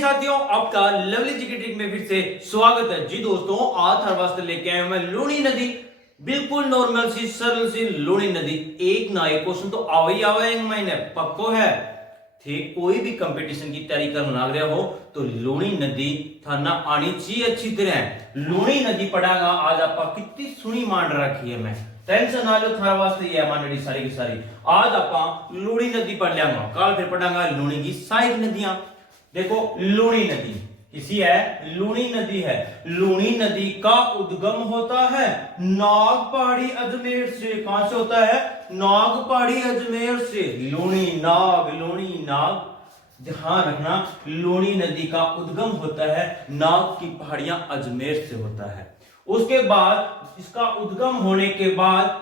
साथियों, आपका लवली जी की ट्रिक में फिर से स्वागत है। जी दोस्तों, आज हर वास्ते लेके आए मैं लूणी नदी। बिल्कुल नॉर्मल सी सरल सी लूणी नदी। एक ना एक क्वेश्चन तो आवे आवे महीने पक्को है। ठीक, कोई भी कंपटीशन की तैयारी करना लग रहा हो तो लूणी नदी थाना आनी चाहिए अच्छी तरह। लूणी नदी पढ़ागा आज आप कितनी सुनी मान रखी है। मैं टेंशन ना लो, थारा वास्ते ये मांडड़ी सारी की सारी। आज आप लूणी नदी पढ़ लियांगा, कल फिर पढ़ांगा लूणी की सहायक नदियां। देखो, लूणी नदी किसी है, लूणी नदी है। लूणी नदी का उद्गम होता है नाग पहाड़ी अजमेर से। कहां से होता है? नाग पहाड़ी अजमेर से। लूणी नाग ध्यान रखना, लूणी नदी का उद्गम होता है नाग की पहाड़ियां अजमेर से होता है। उसके बाद इसका उद्गम होने के बाद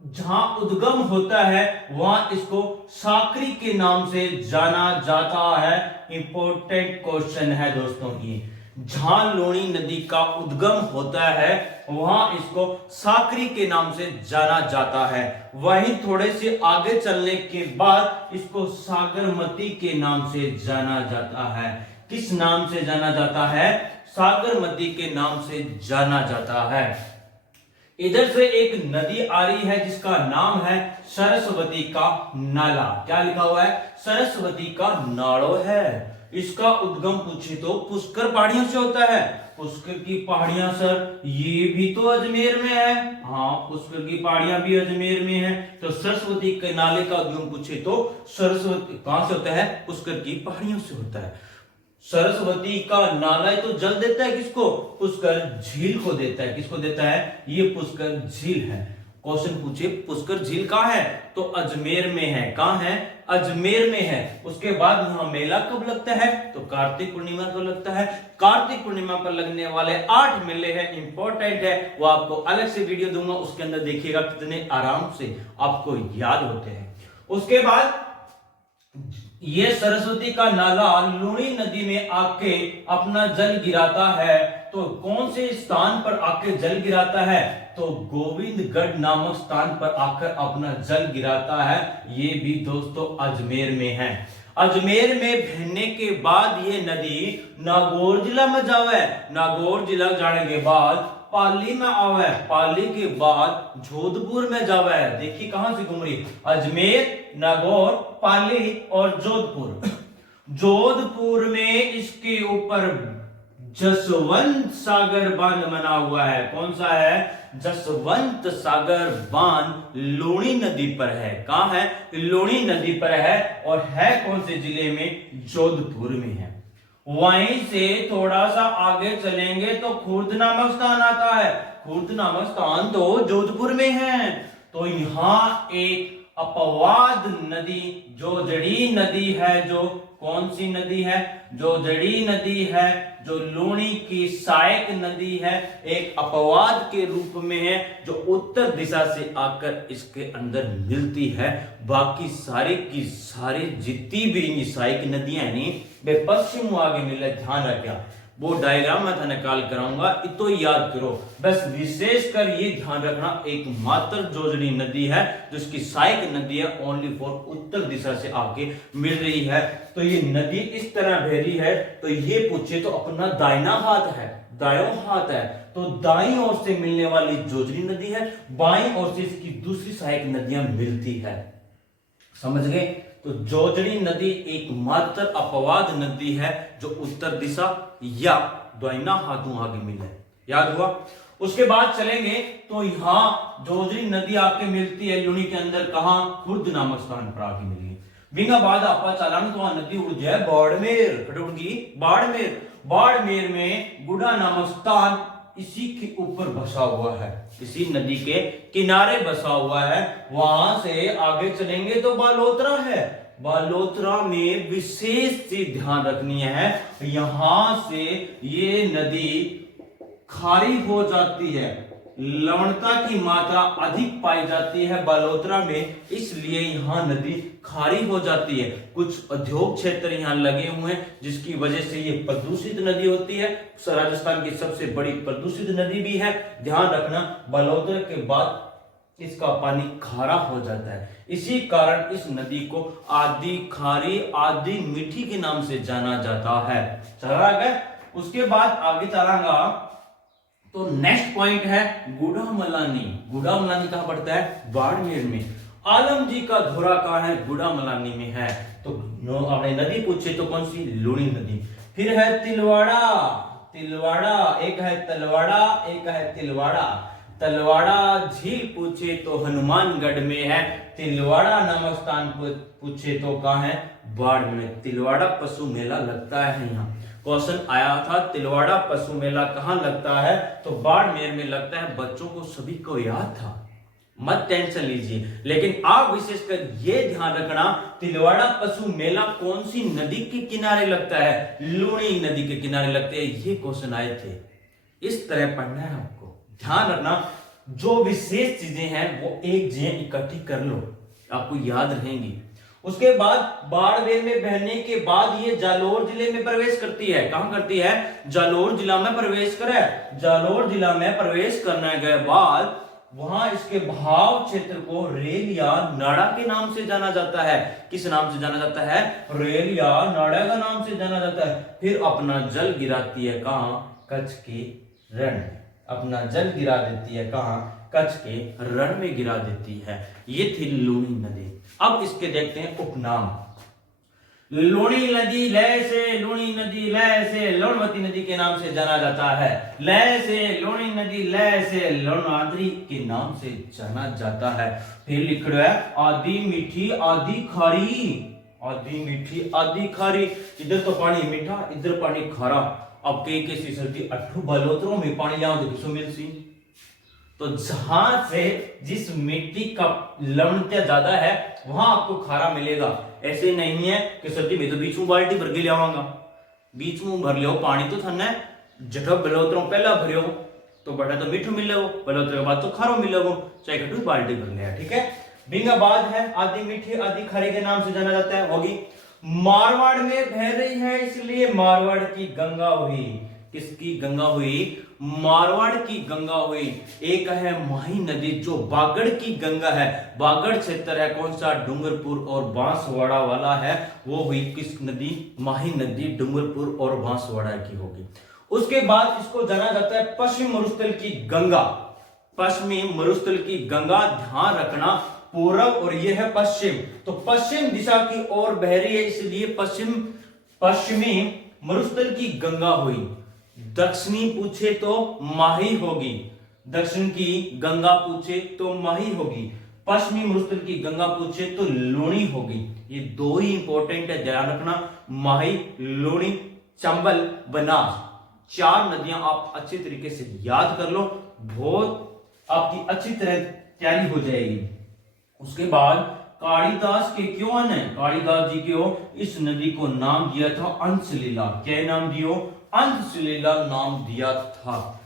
जहां उद्गम होता है वहां इसको साकरी के नाम से जाना जाता है। इंपॉर्टेंट क्वेश्चन है दोस्तों ये। जहां लूणी नदी का उद्गम होता है वहां इसको साकरी के नाम से जाना जाता है। वहीं थोड़े से आगे चलने के बाद इसको सागरमती के नाम से जाना जाता है। किस नाम से जाना जाता है? सागरमती के नाम से जाना जाता है। इधर से एक नदी आ रही है जिसका नाम है सरस्वती का नाला। क्या लिखा हुआ है? सरस्वती का नाड़ो है। इसका उद्गम पूछे तो पुष्कर पहाड़ियों से होता है। पुष्कर की पहाड़ियां सर ये भी तो अजमेर में है। हाँ, पुष्कर की पहाड़ियां भी अजमेर में है। तो सरस्वती के नाले का उद्गम पूछे तो सरस्वती कहां से होता है? पुष्कर की पहाड़ियों से होता है। सरस्वती का नाला तो जल देता है किसको? पुष्कर झील को देता है। किसको देता है? ये पुष्कर झील है। क्वेश्चन पूछे पुष्कर झील कहां है? तो अजमेर में है। कहां है? अजमेर में है। उसके बाद यहां मेला कब लगता है? तो कार्तिक पूर्णिमा को लगता है। कार्तिक पूर्णिमा पर लगने वाले 8 मेले हैं, इंपॉर्टेंट है, वो आपको अलग से वीडियो दूंगा, उसके अंदर देखिएगा कितने आराम से आपको याद होते हैं। उसके बाद ये सरस्वती का नाला लूणी नदी में आके अपना जल गिराता है। तो कौन से स्थान पर आके जल गिराता है? तो गोविंदगढ़ नामक स्थान पर आकर अपना जल गिराता है। ये भी दोस्तों अजमेर में है। अजमेर में बहने के बाद ये नदी नागौर जिला में जावे। नागौर जिला जाने के बाद पाली में आवे। पाली के बाद जोधपुर में जावे। देखिए कहां से घूम रही? अजमेर, नागौर, पाली और जोधपुर। जोधपुर में इसके ऊपर जसवंत सागर बांध बना हुआ है। कौन सा है? जसवंत सागर बांध लूणी नदी पर है। कहां है? लूणी नदी पर है। और है कौन से जिले में? जोधपुर में है। वहीं से थोड़ा सा आगे चलेंगे तो खुर्द नामक स्थान आता है। खुर्द नामक स्थान तो जोधपुर में है। तो यहां एक अपवाद नदी जोजड़ी नदी है। जो कौन सी नदी है? जोजड़ी नदी है, जो लूणी की सहायक नदी है, एक अपवाद के रूप में है, जो उत्तर दिशा से आकर इसके अंदर मिलती है। बाकी सारी की सारी जितनी भी सहायक नदियां है नी वे पश्चिम आगे मिले। ध्यान रखिया, वो डायग्राम मैं था निकाल कराऊंगा, इतो याद करो। बस विशेषकर ये ध्यान रखना, एकमात्र जोजड़ी नदी है जिसकी सहायक नदी है ओनली फॉर उत्तर दिशा से आके मिल रही है। तो ये नदी इस तरह बह रही है। तो ये पूछे तो अपना दाहिना हाथ है, दायों हाथ है, तो दाईं ओर से मिलने वाली जोजड़ी नदी है, बाईं ओर से इसकी दूसरी सहायक नदियां मिलती है। समझ गए? तो जोजड़ी नदी एकमात्र अपवाद नदी है जो उत्तर दिशा या दाहिना हाथों आगे मिले। याद हुआ? उसके बाद चलेंगे तो यहां जोजड़ी नदी आके मिलती है लूणी के अंदर। कहां? खुर्द नामक स्थान पर आके मिली। विंगा बाद आपा चालांग तो नदी उड़ जाए बाड़मेर। खड़ुड़गी बाड़मेर। बाड़मेर में गुड़ा नामक स्थान इसी के ऊपर बसा हुआ है, इसी नदी के किनारे बसा हुआ है। वहां से आगे चलेंगे तो बालोतरा है। बालोतरा में विशेष चीज ध्यान रखनी है, यहां से ये नदी खारी हो जाती है, लवणता की मात्रा अधिक पाई जाती है बालोतरा में, इसलिए यहां नदी खारी हो जाती है। कुछ उद्योग क्षेत्र यहां लगे हुए हैं जिसकी वजह से ये प्रदूषित नदी होती है। राजस्थान की सबसे बड़ी प्रदूषित नदी भी है। ध्यान रखना, बालोतरा के बाद इसका पानी खारा हो जाता है। इसी कारण इस नदी को आधी खारी आधी मीठी के नाम से जाना जाता है। चला गया। उसके बाद आगे चलांगा तो नेक्स्ट पॉइंट है गुड़ामलानी। गुड़ामलानी कहां पड़ता है? बाड़मेर में। आलम जी का धोरा कहां है? गुड़ामलानी में है। तो आपने नदी पूछे तो कौन सी? लूणी नदी। फिर है तिलवाड़ा। तिलवाड़ा, एक है तलवाड़ा, एक है तिलवाड़ा। तलवाड़ा झील पूछे तो हनुमानगढ़ में है। तिलवाड़ा नामक स्थान पूछे तो कहां है? बाड़मेर में। तिलवाड़ा पशु मेला लगता है यहाँ। क्वेश्चन आया था तिलवाड़ा पशु मेला कहां लगता है? तो बाड़मेर में लगता है। बच्चों को सभी को याद था, मत टेंशन लीजिए। लेकिन आप विशेषकर ये ध्यान रखना तिलवाड़ा पशु मेला कौन सी नदी के किनारे लगता है? लूणी नदी के किनारे लगते हैं। ये क्वेश्चन आए थे, इस तरह पढ़ना है आपको। ध्यान रखना जो विशेष चीजें हैं वो एक जगह इकट्ठी कर लो, आपको याद रहेंगी। उसके बाद बाड़मेर में बहने के बाद ये जालोर जिले में प्रवेश करती है। कहां करती है? जालोर जिला में प्रवेश करे। जालोर जिला में प्रवेश करने के बाद वहां इसके बहाव क्षेत्र को रेल या नाड़ा के नाम से जाना जाता है। किस नाम से जाना जाता है? रेल या नाड़ा का नाम से जाना जाता है। फिर अपना जल गिराती है कहां? कच्छ के रण में। अपना जल गिरा देती है कहां? कच्छ के रण में गिरा देती है। ये थी लूणी नदी। अब इसके देखते हैं उपनाम। लूणी नदी लय से, लूणी नदी लय से लूणवती नदी के नाम से जाना जाता है। लय से लूणी नदी, लय से लूणाद्री के नाम से जाना जाता है। फिर लिख रहा है आधी मीठी आधी खारी। आधी मीठी आधी खारी। इधर तो पानी मीठा, इधर पानी खारा। अब कई कैसी सर्दी अठू बलोत्रों में पानी जाओ तो किसो मिल सी। तो जहां से जिस मिट्टी का लवणता ज्यादा है वहां आपको खारा मिलेगा। ऐसे नहीं है कि सर्दी में तो बीच में बाल्टी भर के लियावांगा, बीच में भर लियो पानी तो थाने जगह बलोत्रों पहला भरियो तो बड़ा तो मीठो मिले वो, बलोत्रों के बाद तो खारो मिले वो, चाहे कटू बाल्टी भर लिया। ठीक है। बिंगा बाद है आधी मीठी आधी खारी के नाम से जाना जाता है। होगी मारवाड़ में बह रही है इसलिए मारवाड़ की गंगा हुई। किसकी गंगा हुई? मारवाड़ की गंगा हुई। एक है माही नदी जो बागड़ की गंगा है। बागड़ क्षेत्र है कौन सा? डूंगरपुर और बांसवाड़ा वाला है। वो हुई किस नदी? माही नदी डूंगरपुर और बांसवाड़ा की होगी। उसके बाद इसको जाना जाता है पश्चिम मरुस्थल की गंगा। पश्चिमी मरुस्थल की गंगा, ध्यान रखना पूरब और यह है पश्चिम। तो पश्चिम दिशा की ओर बह रही है इसलिए पश्चिमी मरुस्थल की गंगा हुई। दक्षिणी पूछे तो माही होगी। दक्षिण की गंगा पूछे तो माही होगी। पश्चिमी मरुस्थल की गंगा पूछे तो लूणी होगी। ये दो ही इंपॉर्टेंट है, ध्यान रखना। माही, लूणी, चंबल, बनास, चार नदियां आप अच्छे तरीके से याद कर लो, बहुत आपकी अच्छी तरह तैयारी हो जाएगी। उसके बाद कालिदास के क्यों आने? कालिदास जी क्यों इस नदी को नाम दिया था अंशलीला। क्या नाम दियो? अंशलीला नाम दिया था।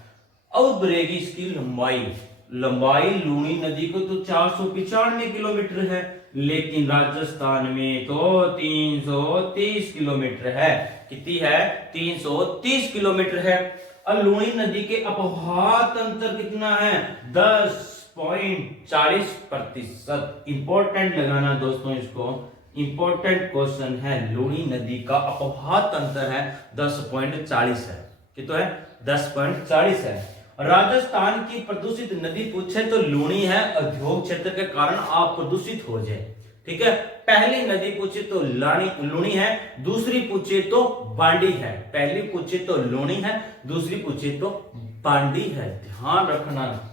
अब बढ़ेगी इसकी लंबाई। लंबाई लूणी नदी को तो 495 किलोमीटर है, लेकिन राजस्थान में तो 330 किलोमीटर है। कितनी है? 330 किलोमीटर है। और लूणी नदी के अपवाह अंतर कितना है? 10.40%। इंपॉर्टेंट लगाना दोस्तों, इसको इंपॉर्टेंट क्वेश्चन है। लूणी नदी का अपवाह अंतर है 10.40 है। कितना है? 10.40 है। राजस्थान की प्रदूषित नदी पूछे तो लूणी है। उद्योग क्षेत्र के कारण आप प्रदूषित हो जाए। ठीक है। पहली नदी पूछे तो लूणी है, दूसरी पूछे तो बांडी है। पहली पूछे तो लूणी है, दूसरी पूछे तो बांडी है। ध्यान रखना।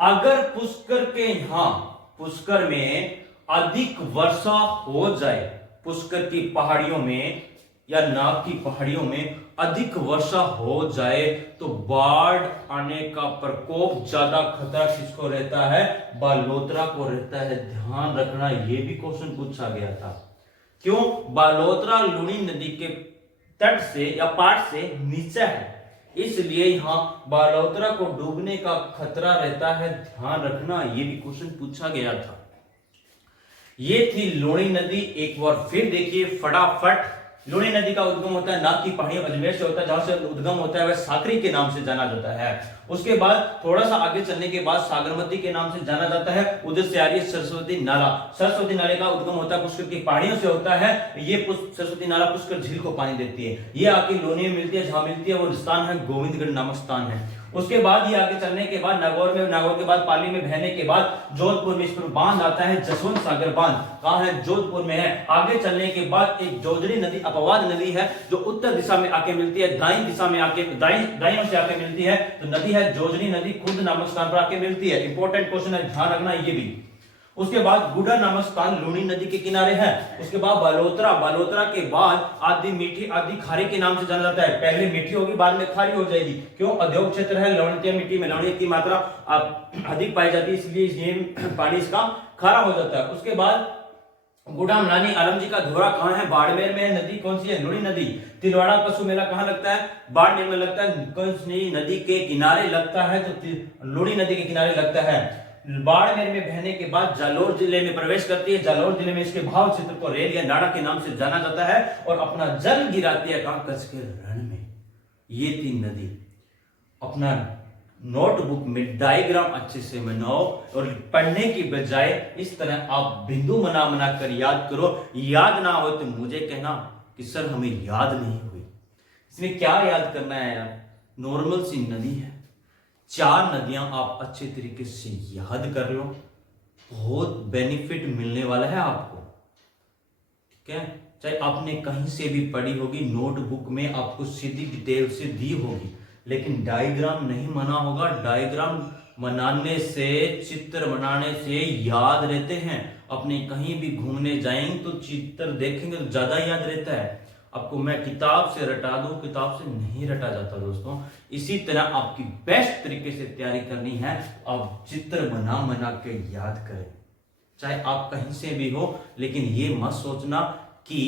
अगर पुष्कर के यहां पुष्कर में अधिक वर्षा हो जाए, पुष्कर की पहाड़ियों में या नाग की पहाड़ियों में अधिक वर्षा हो जाए तो बाढ़ आने का प्रकोप ज्यादा खतरा किसको रहता है? बालोतरा को रहता है। ध्यान रखना, यह भी क्वेश्चन पूछा गया था। क्यों? बालोतरा लूणी नदी के तट से या पाट से नीचे है, इसलिए यहां बालोतरा को डूबने का खतरा रहता है। ध्यान रखना, यह भी क्वेश्चन पूछा गया था। ये थी लूणी नदी। एक बार फिर देखिए फटाफट लूणी नदी का उद्गम होता है नाग की पहाड़ी अजमेर से होता है, जहां से उद्गम होता है वह साकरी के नाम से जाना जाता है। उसके बाद थोड़ा सा आगे चलने के बाद सागरमती के नाम से जाना जाता है। उधर से आ रही है सरस्वती नाला। सरस्वती नाले का उद्गम होता है पुष्कर की पहाड़ियों से होता है। ये सरस्वती नाला पुष्कर झील को पानी देती है। ये आके लोनी में मिलती है, जहां मिलती है वो स्थान है गोविंदगढ़ नामक स्थान है। उसके बाद ये आगे चलने के बाद नागौर के बाद पाली में बहने के बाद जोधपुर में इस पर बांध आता है, जसवंत सागर बांध। कहां है? जोधपुर में है। आगे चलने के बाद एक जोजरी नदी अपवाद नदी है जो उत्तर दिशा में आके मिलती है, दाई दिशा में आके दाई से आके मिलती है, तो नदी है जोजरी नदी, खुद नामक स्थान पर आके मिलती है। इंपॉर्टेंट क्वेश्चन है, ध्यान रखना ये भी। उसके बाद गुडा नामक स्थान लूणी नदी के किनारे है। उसके बाद बालोतरा के बाद आदि मीठी आदि खारी के नाम से जाना जाता है। पहले मीठी होगी, बाद में खारी हो जाएगी। क्यों? उद्योग क्षेत्र है, लवणीय मिट्टी में लवणीय की मात्रा अधिक पाई जाती है, इसलिए पानी इसका खारा हो जाता है। उसके बाद गुडा मनानी आलम जी का धोरा कहाँ है? बाड़मेर में है। नदी कौन सी है? लूणी नदी। तिलवाड़ा पशु मेला कहाँ लगता है? बाड़मेर में लगता है। कौन सी नदी के किनारे लगता है? तो लूणी नदी के किनारे लगता है। बाड़मेर में बहने के बाद जालोर जिले में प्रवेश करती है। जालोर जिले में इसके भाव क्षेत्र को रेल या नाड़ा के नाम से जाना जाता है और अपना जल गिराती है कहां? कच्छ के रण में। ये तीन नदी अपना नोटबुक में डायग्राम अच्छे से बनाओ और पढ़ने की बजाय इस तरह आप बिंदु बना कर याद करो। याद ना हो तो मुझे कहना कि सर हमें याद नहीं हुई। इसमें क्या याद करना है यार? नॉर्मल सी नदी है, 4 नदियां आप अच्छे तरीके से याद कर लो, बहुत बेनिफिट मिलने वाला है आपको। ठीक है, चाहे आपने कहीं से भी पढ़ी होगी, नोटबुक में आपको सीधी डिटेल से दी होगी, लेकिन डायग्राम नहीं बना होगा। डायग्राम बनाने से, चित्र बनाने से याद रहते हैं। अपने कहीं भी घूमने जाएंगे तो चित्र देखेंगे तो ज्यादा याद रहता है। आपको मैं किताब से रटा दूं, किताब से नहीं रटा जाता दोस्तों। इसी तरह आपकी बेस्ट तरीके से तैयारी करनी है, आप चित्र बना के याद करें, चाहे आप कहीं से भी हो। लेकिन ये मत सोचना कि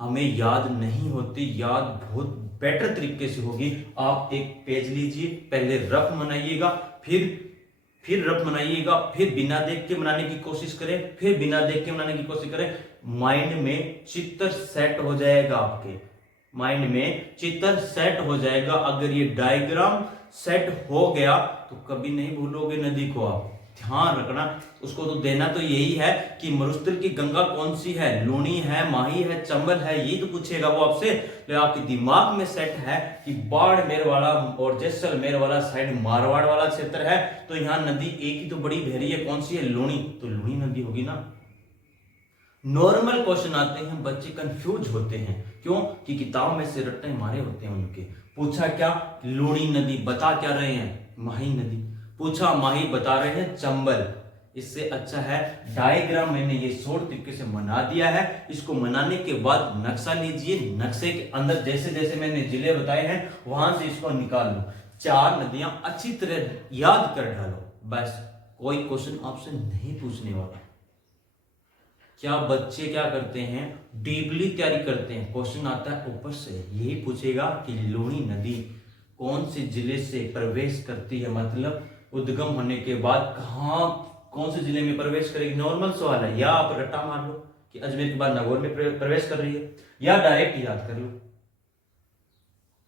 हमें याद नहीं होती, याद बहुत बेटर तरीके से होगी। आप एक पेज लीजिए, पहले रफ बनाइएगा, फिर रफ बनाइएगा, फिर बिना देख के बनाने की कोशिश करें, फिर बिना देख के बनाने की कोशिश करें। माइंड में चित्र सेट हो जाएगा, आपके माइंड में चित्र सेट हो जाएगा। अगर ये डायग्राम सेट हो गया तो कभी नहीं भूलोगे नदी को। आप ध्यान रखना, उसको तो देना तो यही है कि मरुस्थल की गंगा कौन सी है? लूणी है, माही है, चंबल है, ये तो पूछेगा वो आपसे। तो आपके दिमाग में सेट है कि बाड़मेर वाला और जैसलमेर वाला साइड मारवाड़ वाला क्षेत्र है, तो यहाँ नदी एक ही तो बड़ी बहरी है, कौन सी है? लूणी। तो लूणी नदी होगी ना। नॉर्मल क्वेश्चन आते हैं, बच्चे कंफ्यूज होते हैं। क्यों? कि किताब में से रट्टे मारे होते हैं उनके। पूछा क्या? लूणी नदी। बता क्या रहे हैं? माही नदी। पूछा माही, बता रहे हैं चंबल। इससे अच्छा है डायग्राम मैंने ये शॉर्ट तरीके से बना दिया है। इसको बनाने के बाद नक्शा लीजिए, नक्शे के अंदर जैसे जैसे मैंने जिले बताए हैं वहां से इसको निकाल लो। 4 नदियां अच्छी तरह याद कर डालो, बस कोई क्वेश्चन आपसे नहीं पूछने वाला। क्या बच्चे क्या करते हैं? डीपली तैयारी करते हैं, क्वेश्चन आता है ऊपर से, यही पूछेगा कि लूणी नदी कौन से जिले से प्रवेश करती है, मतलब उद्गम होने के बाद कहां कौन से जिले में प्रवेश करेगी। नॉर्मल सवाल है। या आप रट्टा मार लो कि अजमेर के बाद नागौर में प्रवेश कर रही है, या डायरेक्ट याद कर लो।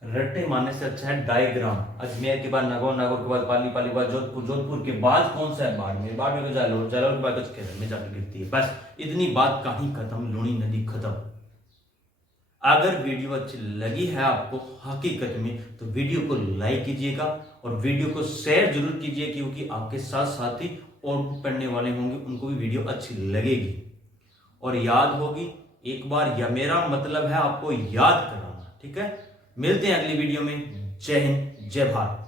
रट्टे मारने से अच्छा है डायग्राम। अजमेर के बाद नागौर, नागौर के बाद पाली, पाली के बाद जोधपुर, जोधपुर के बाद कौन सा है? बाड़मेर, बाड़मेर को जालोर, जालोर के बाद कुछ केरल में जाकर गिरती है। बस इतनी बात, कहानी खत्म, लूणी नदी खत्म। अगर वीडियो अच्छी लगी है आपको हकीकत में, तो वीडियो को लाइक कीजिएगा और वीडियो को शेयर जरूर कीजिए, क्योंकि आपके साथ साथी और पढ़ने वाले होंगे, उनको भी वीडियो अच्छी लगेगी और याद होगी एक बार। या मेरा मतलब है आपको याद कराना। ठीक है, मिलते हैं अगली वीडियो में। जय हिंद, जय भारत।